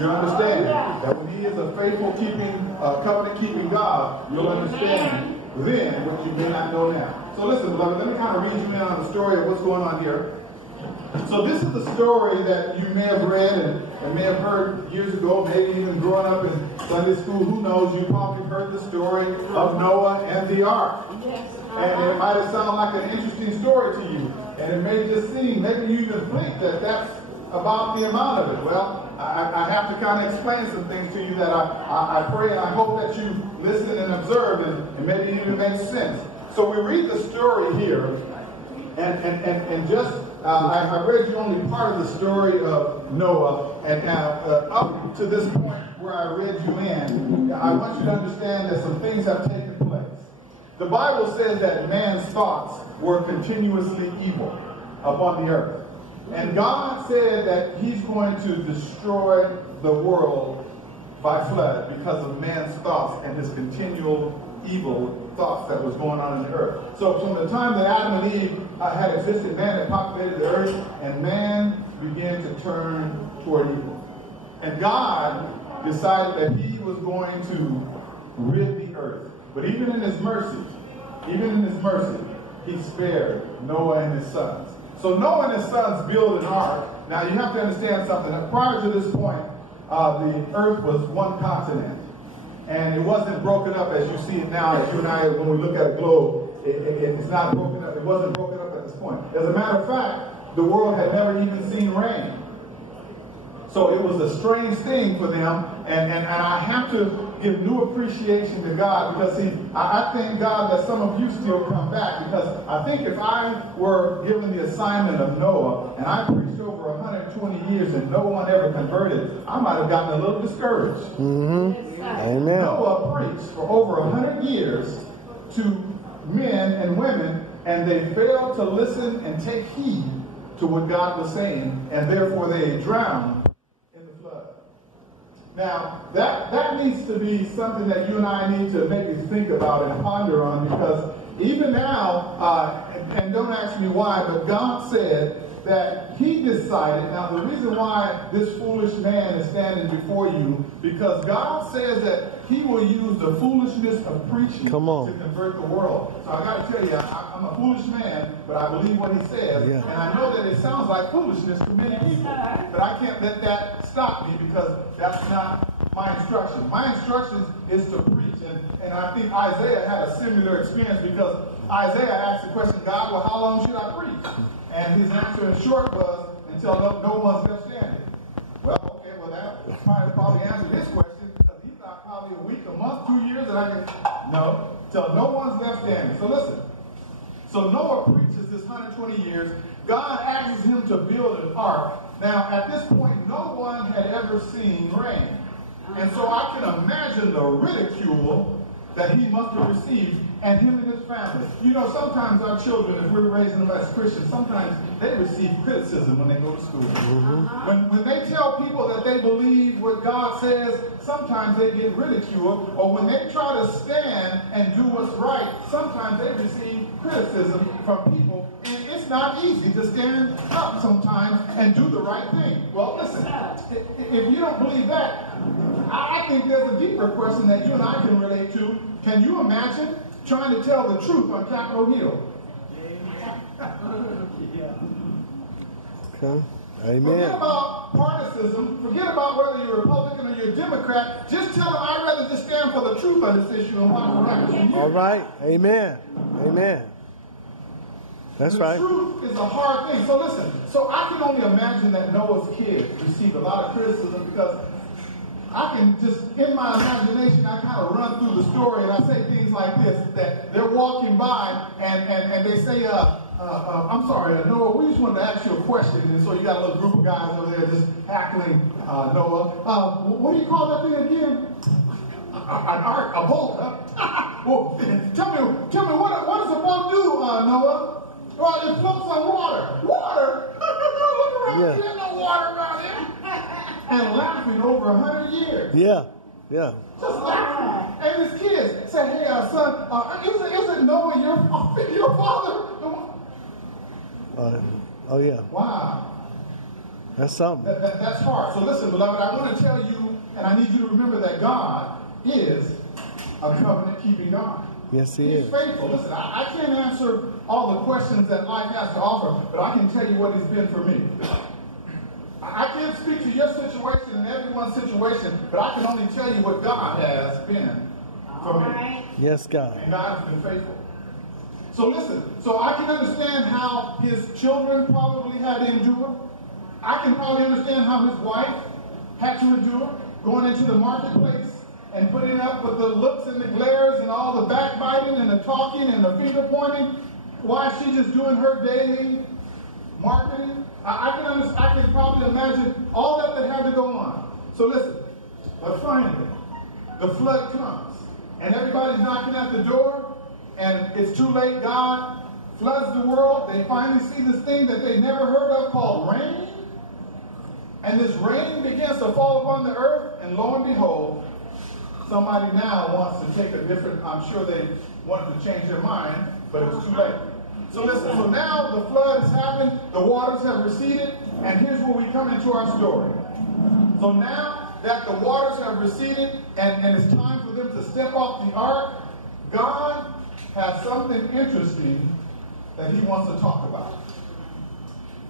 You understand that when he is a faithful keeping, covenant keeping God, you'll understand then what you may not know now. So listen, beloved, let me kind of read you in on the story of what's going on here. So this is the story that you may have read and may have heard years ago, maybe even growing up in Sunday school. Who knows? You probably heard the story of Noah and the ark. And it might have sounded like an interesting story to you. And it may just seem, maybe you even think that that's about the amount of it. Well, I have to kind of explain some things to you that I pray and I hope that you listen and observe and maybe it even makes sense. So we read the story here, and just I read you only part of the story of Noah, and up to this point where I read you in, I want you to understand that some things have taken place. The Bible says that man's thoughts were continuously evil upon the earth. And God said that he's going to destroy the world by flood because of man's thoughts and his continual evil thoughts that was going on in the earth. So from the time that Adam and Eve had existed, man had populated the earth, and man began to turn toward evil. And God decided that he was going to rid the earth. But even in his mercy, he spared Noah and his sons. So Noah and his sons built an ark. Now you have to understand something. Prior to this point, the earth was one continent. And it wasn't broken up as you see it now. As you and I, when we look at a globe, it's not broken up. It wasn't broken up at this point. As a matter of fact, the world had never even seen rain. So it was a strange thing for them. And I have to give new appreciation to God because, see, I thank God that some of you still come back, because I think if I were given the assignment of Noah and I preached over 120 years and no one ever converted, I might have gotten a little discouraged. Mm-hmm. Amen. Noah preached for over 100 years to men and women, and they failed to listen and take heed to what God was saying, and therefore they drowned in the flood. Now, that needs to be something that you and I need to maybe think about and ponder on, because even now, and don't ask me why, but God said that he decided, now the reason why this foolish man is standing before you, because God says that he will use the foolishness of preaching to convert the world. So I got to tell you, I'm a foolish man, but I believe what he says, and I know that it sounds like foolishness to many people, but I can't let that stop me, because that's not my instruction. My instruction is to preach, and I think Isaiah had a similar experience, because Isaiah asked the question, God, well, how long should I preach? And his answer in short was, until no one's left standing. Well, okay, well, that probably answered his question, because he thought probably a week, a month, 2 years, no, till no one's left standing. So listen, so Noah preaches this 120 years. God asks him to build an ark. Now, at this point, no one had ever seen rain. And so I can imagine the ridicule that he must have received, and him and his family. You know, sometimes our children, if we're raising them as Christians, sometimes they receive criticism when they go to school. Mm-hmm. When they tell people that they believe what God says, sometimes they get ridiculed, or when they try to stand and do what's right, sometimes they receive criticism from people, and it's not easy to stand up sometimes and do the right thing. Well, listen, if you don't believe that, I think there's a deeper question that you and I can relate to. Can you imagine trying to tell the truth on Capitol Hill? Okay. Amen. Forget about partisanship. Forget about whether you're Republican or you're Democrat. Just tell them I'd rather just stand for the truth on this issue and watch what happens. All right. Amen. Amen. That's right. The truth is a hard thing. So listen. So I can only imagine that Noah's kids received a lot of criticism, because I can just, in my imagination, I kind of run through the story and I say things like this, that they're walking by and they say, I'm sorry, Noah, we just wanted to ask you a question. And so you got a little group of guys over there just heckling Noah. What do you call that thing again? An ark, a boat. Well, tell me, what does a boat do, Noah? Well, it floats on water. Water? Look around, there's no water around here. And laughing over 100 years. Yeah. Just laughing. And his kids say, hey, son, isn't Noah your father? Oh, yeah. Wow. That's something. That's hard. So listen, beloved, I want to tell you, and I need you to remember that God is a covenant-keeping God. Yes, He is. He's faithful. Listen, I can't answer all the questions that life has to offer, but I can tell you what He's been for me. I can't speak to your situation and everyone's situation, but I can only tell you what God has been for me. Yes, God. And God has been faithful. So listen, so I can understand how His children probably had to endure. I can probably understand how His wife had to endure going into the marketplace and putting up with the looks and the glares and all the backbiting and the talking and the finger pointing. Why is she just doing her daily marketing? I can probably imagine all that had to go on. So listen, but finally, the flood comes, and everybody's knocking at the door, and it's too late. God floods the world. They finally see this thing that they never heard of called rain, and this rain begins to fall upon the earth, and lo and behold, somebody now wants to take a different, I'm sure they wanted to change their mind, but it's too late. So listen, so now the flood has happened, the waters have receded, and here's where we come into our story. So now that the waters have receded, and it's time for them to step off the ark, God has something interesting that He wants to talk about.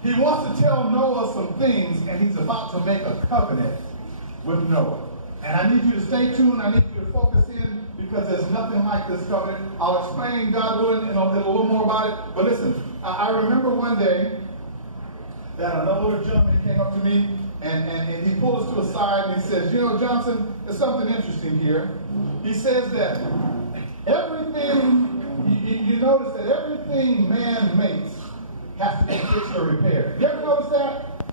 He wants to tell Noah some things, and He's about to make a covenant with Noah. And I need you to stay tuned. I need you to focus in, because there's nothing like this covenant. I'll explain, God willing, in a little more about it. But listen, I remember one day that another gentleman came up to me, and he pulled us to a side, and he says, you know, Johnson, there's something interesting here. He says that everything, you notice that everything man makes has to be fixed or repaired. You ever notice that?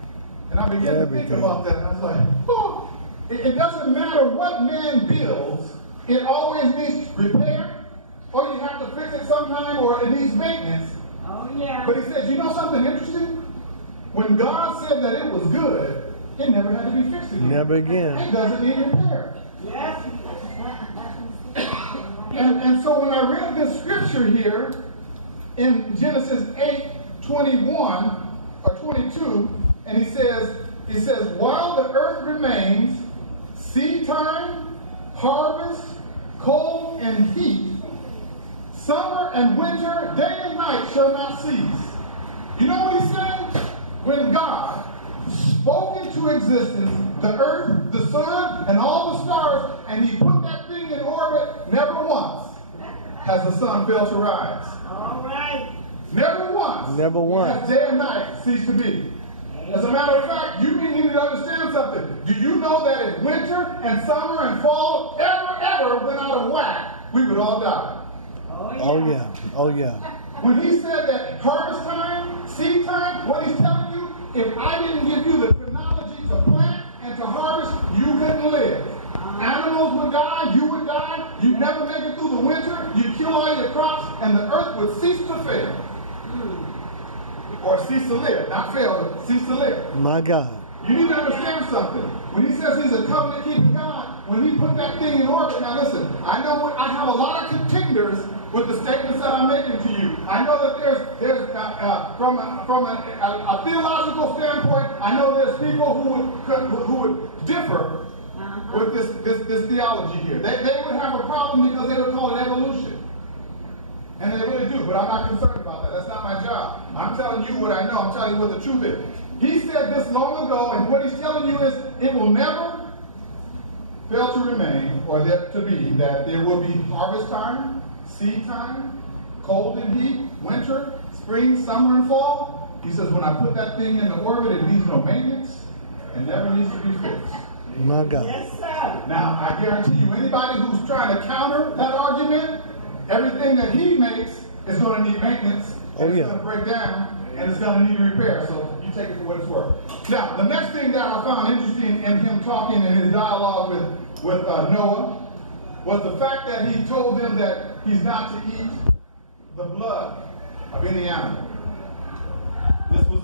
And I began to think about that, and I was like, oh. It doesn't matter what man builds, it always needs repair, or you have to fix it sometime, or it needs maintenance. Oh, yeah. But he says, you know something interesting? When God said that it was good, it never had to be fixed again. Never again. It doesn't need repair. Yes. And so when I read this scripture here in Genesis 8:21 or 22, and he says, while the earth remains, seed time, harvest, cold and heat, summer and winter, day and night shall not cease. You know what he's saying? When God spoke into existence the earth, the sun, and all the stars, and He put that thing in orbit, never once has the sun failed to rise. All right. Never once. Never once. Has day and night ceased to be. As a matter of fact, you need to understand something. Do you know that if winter and summer and fall ever went out of whack, we would all die? Oh, yeah. Oh, yeah. When He said that harvest time, seed time, what He's telling you, if I didn't give you the technology to plant and to harvest, you couldn't live. Animals would die, you would die, you'd never make it through the winter, you'd kill all your crops, and the earth would cease to fail. Or cease to live, not fail, but cease to live. My God. You need to understand something. When He says He's a covenant-keeping God, when He put that thing in orbit, now listen, I know I have a lot of contenders with the statements that I'm making to you. I know that there's from a theological standpoint, I know there's people who would differ with this theology here. They would have a problem because they would call it evolution. And they really do, but I'm not concerned about that. That's not my job. I'm telling you what I know. I'm telling you what the truth is. He said this long ago, and what He's telling you is it will never fail to remain, or that to be, that there will be harvest time, seed time, cold and heat, winter, spring, summer, and fall. He says when I put that thing in the orbit, it needs no maintenance and never needs to be fixed. My God. Yes, sir. Now, I guarantee you, anybody who's trying to counter that argument, everything that He makes is going to need maintenance. Oh, yeah. It's going to break down, and it's going to need repair. So you take it for what it's worth. Now, the next thing that I found interesting in him talking in his dialogue with Noah was the fact that he told them that he's not to eat the blood of any animal. This was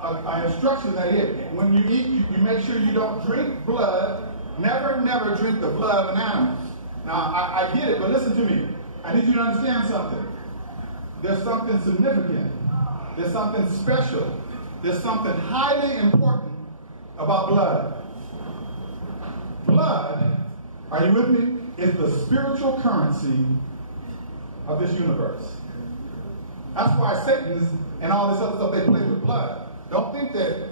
an instruction that when you eat, you make sure you don't drink blood. Never drink the blood of an animal. Now, I get it, but listen to me. I need you to understand something. There's something significant. There's something special there's something highly important about blood. Blood, are you with me? Is the spiritual currency of this universe. That's why Satan's and all this other stuff, they play with blood. Don't think that,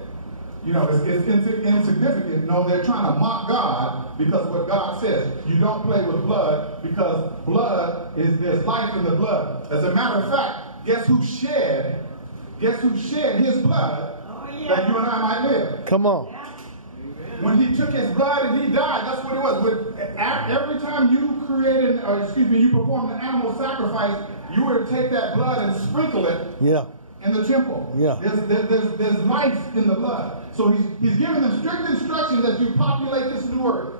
it's insignificant. No, they're trying to mock God because what God says. You don't play with blood because there's life in the blood. As a matter of fact, guess who shed his blood that you and I might live? Come on. When he took his blood and he died, that's what it was. Every time you you performed an animal sacrifice, you were to take that blood and sprinkle it in the temple. Yeah. There's life in the blood. So he's giving them strict instructions as you populate this new earth.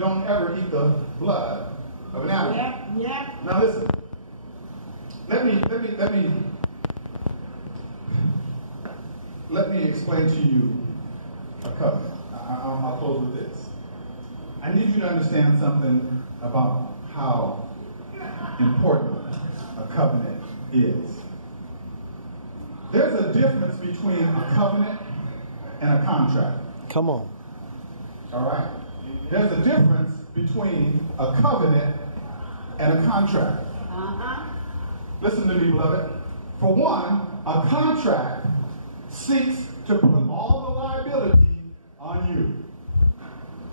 Don't ever eat the blood of an animal. Now listen. Let me explain to you a covenant. I'll close with this. I need you to understand something about how important a covenant is. There's a difference between a covenant and a contract. Come on. All right? There's a difference between a covenant and a contract. Listen to me, beloved. For one, a contract seeks to put all the liability on you.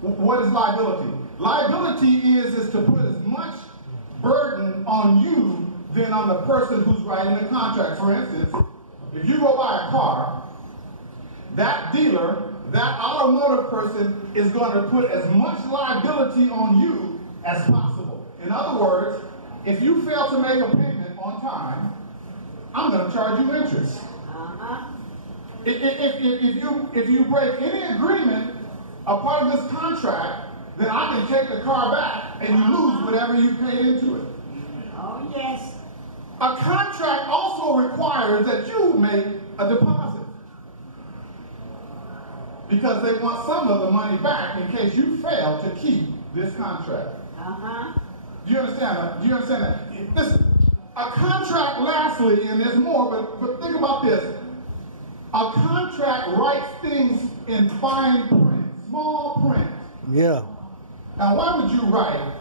What is liability? Liability is to put as much burden on you than on the person who's writing the contract. For instance, if you go buy a car, that dealer, that automotive person is going to put as much liability on you as possible. In other words, if you fail to make a payment on time, I'm going to charge you interest. If you break any agreement, a part of this contract, then I can take the car back and you lose whatever you paid into it. Oh, yes. A contract also requires that you make a deposit. Because they want some of the money back in case you fail to keep this contract. Do you understand that? Do you understand that? Listen, a contract, lastly, and there's more, but think about this. A contract writes things in fine print, small print. Yeah. Now, why would you write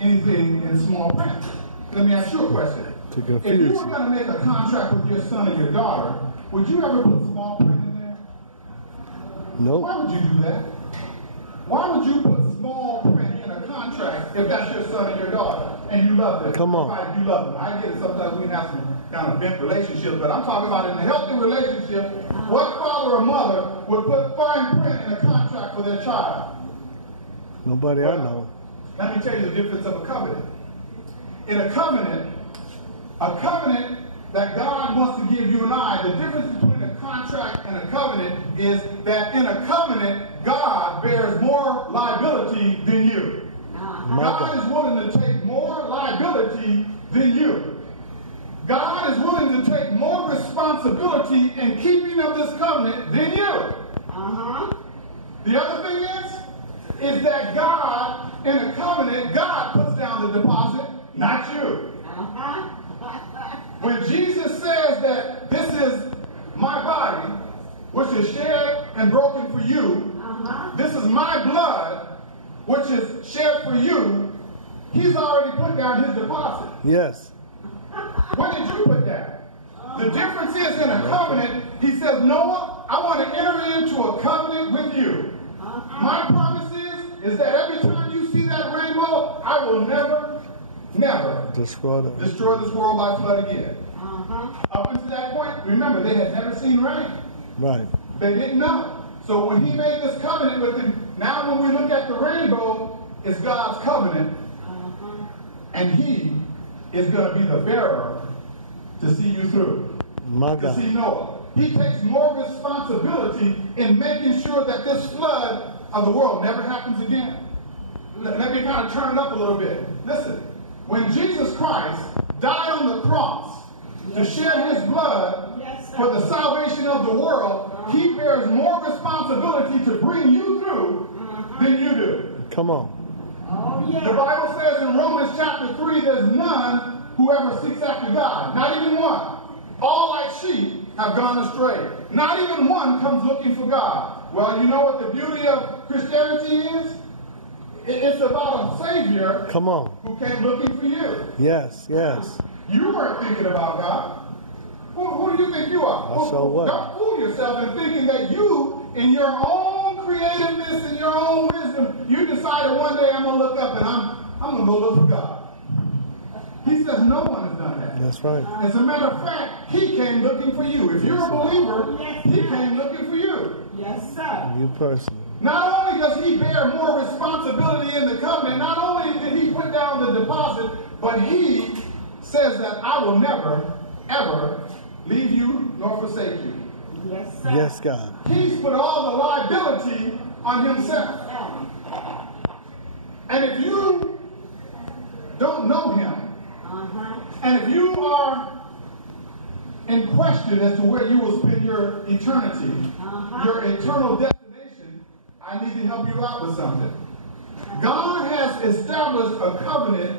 anything in small print? Let me ask you a question. To confuse If you were going to make a contract with your son and your daughter, would you ever put small print in there? No. Why would you do that? Why would you put small print in a contract if that's your son and your daughter and you love them? Come on. If you love them. I get it. Sometimes we can have some kind of bent relationships, but I'm talking about in a healthy relationship, what father or mother would put fine print in a contract for their child? Nobody I know. Let me tell you the difference of a covenant. In a covenant that God wants to give you and I, the difference between a contract and a covenant is that in a covenant, God bears more liability than you. God is willing to take more liability than you. God is willing to take more responsibility in keeping of this covenant than you. The other thing is that God, in a covenant, God puts down the deposit, not you. When Jesus says that this is my body, which is shed and broken for you, this is my blood, which is shed for you, he's already put down his deposit. Yes. What did you put down? The difference is in a covenant, he says, Noah, I want to enter into a covenant with you. My promise is that every time you see that rainbow, I will never destroy this world by flood again. Up until that point, remember, they had never seen rain. Right. They didn't know. So when he made this covenant with them, now when we look at the rainbow, it's God's covenant. And he is going to be the bearer to see you through. My God. To see Noah. He takes more responsibility in making sure that this flood of the world never happens again. Let me kind of turn it up a little bit. Listen, when Jesus Christ died on the cross to shed his blood for the salvation of the world, he bears more responsibility to bring you through than you do. Come on. The Bible says in Romans chapter 3, there's none who ever seeks after God. Not even one. All like sheep have gone astray. Not even one comes looking for God. Well, you know what the beauty of Christianity is? It's about a Savior Come on. who came looking for you. Yes, yes. You weren't thinking about God. Who do you think you are? I sure was. Don't fool yourself in thinking that you, in your own creativeness and your own wisdom, you decided one day I'm going to look up and I'm going to go look for God. He says no one has done that. That's right. As a matter of fact, he came looking for you. If you're a believer, he came looking for you. Yes, sir. You personally. Not only does he bear more responsibility in the covenant, not only did he put down the deposit, but he says that I will never, ever leave you nor forsake you. Yes, sir. Yes, God. He's put all the liability on himself. And if you don't know him, and if you are in question as to where you will spend your eternity, your eternal destination, I need to help you out with something. God has established a covenant